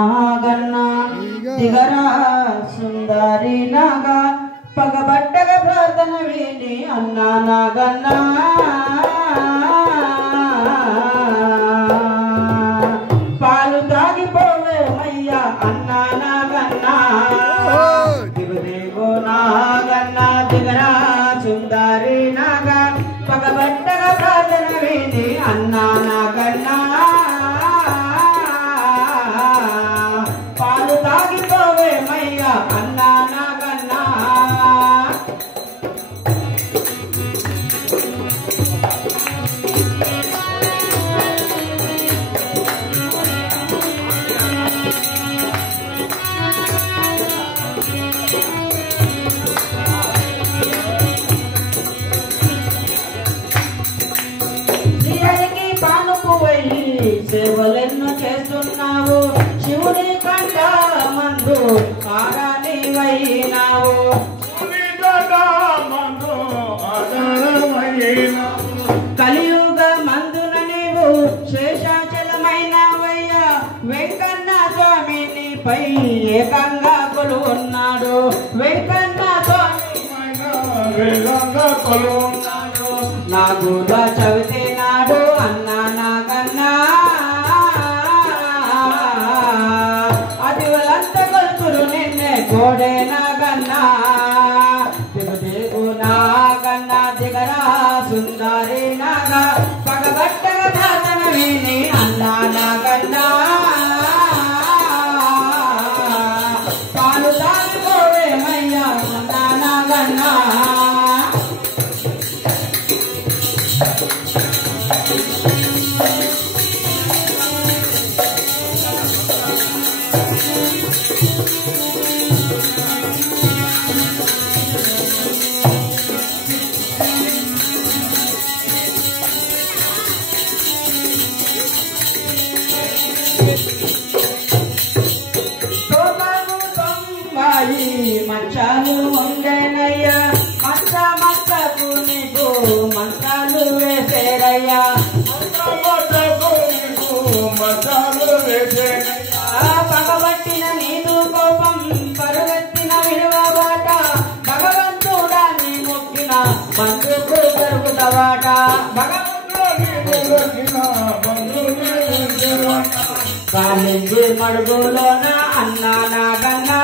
గన్నా దిగరా సుందరి నాగా పగబట్టగ ప్రార్థన విని అన్నా నాగన్నా పాలు తాగిపోవే మయ్యా అన్నా నాగన్నా దిగుదేగో నాగన్నా దిగరా సుందరి నాగా పగబట్టగ ప్రార్థన విని అన్నా నాగన్నా పాలు తాగిపోవే మయ్యా అన్నా నాగన్నా శివునికి పానుపు వెళ్ళి సేవలెన్నో చేస్తున్నావు శివుని కంట మందు ఆరాని వైనావు కలియుగ మందున నీవు శేషాచలమైనవయ్యా వెంకన్న స్వామి నీపై ఏకంగా కొలువున్నాడు వెంకన్న స్వామి కొలువున్నాడు నా గుద చవితే నాడు అన్నా నాగన్నా అదివలంత కొలుకురు నిన్నే కోడే నాగన్నా దిగు నాగన్నా దిగరా సుందరి నాగా పగబట్టగ ప్రార్థన విని అన్నా నాగన్నా పాలు తాగిపోవే మయ్యా అన్నా నాగన్నా మంచాలు ఉండేనయ్యా మచ్చకు నీకు మంచాలు వేసేరయ్యా పగబట్టిన నీదు కోపం పరువెత్తిన విలువబాట భగవంతుడా నీ మొక్కిన బంధుకు జరుగుతవాట కాలింది మడుగులోన అన్నా నాగన్నా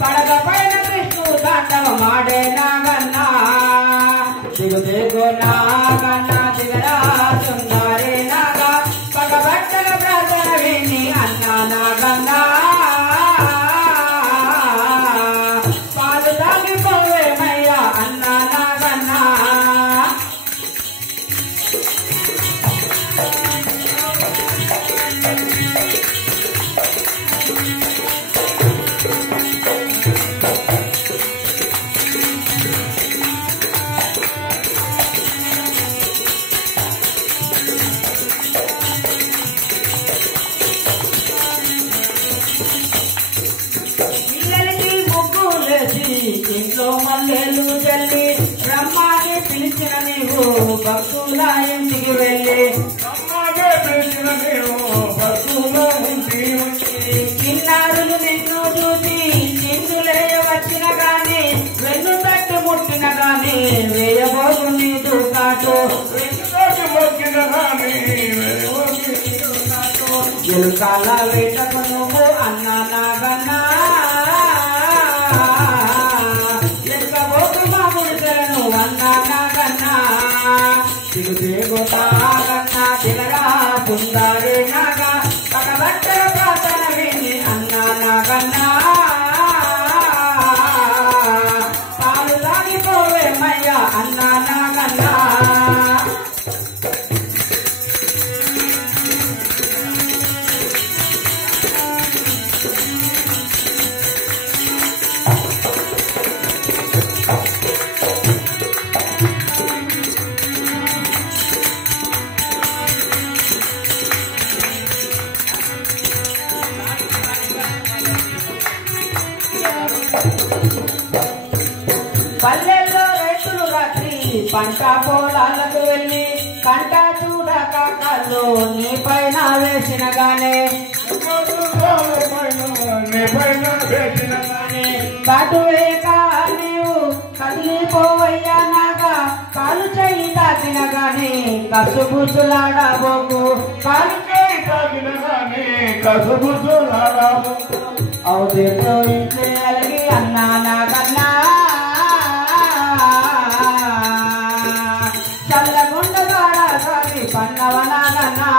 పడగ పైన కృష్ణు తాండవమాడే నాగన్నా దిగుదేగో నాగన్నా దిగరా సుందరి నాగా పగబట్టగ ప్రార్థన విని అన్నా నాగన్నా పాలు తాగిపోవే మయ్యా అన్నా నాగన్నా ఇంట్లో మల్లెలు జల్లి బ్రహ్మాన్ని పిలిచిన నీవు భక్తుల ఇంటికి వెళ్ళి చిన్నారులు నిన్ను చూసి చిందులేయ వచ్చిన గాని వెన్ను తట్టు ముట్టిన గాని వేయబోదు నీదు కాటు ఎలుకాల వేటకు నువ్వు అన్నా నాగన్నా అన్నా నాగన్నా దిగుదేగో నాగన్నా దిగరా సుందరి నాగా పగబట్టగ ప్రార్థన విని అన్నా నాగన్నా పాలు తాగిపోవే మయ్యా అన్నా నాగన్నా పల్లెల్లో రైతులు రాత్రి పంట పొలాలకు వెళ్ళి కంట చూడక కన్ను నీ పైన వేసిన గానే కాటు వేక నీవు కదిలిపోవయ్యా నాగా కాలు చేయి తాకిన గాని కసుబుసులాడబోకు కాలు చేయి తాకిన గాని కసుబుసులాడబోకు అవుదేతో ఇంట్లో అలిగి అన్నా నాగన్నా చల్లగుండగాడ సాగి పన్నవ నాగన్నా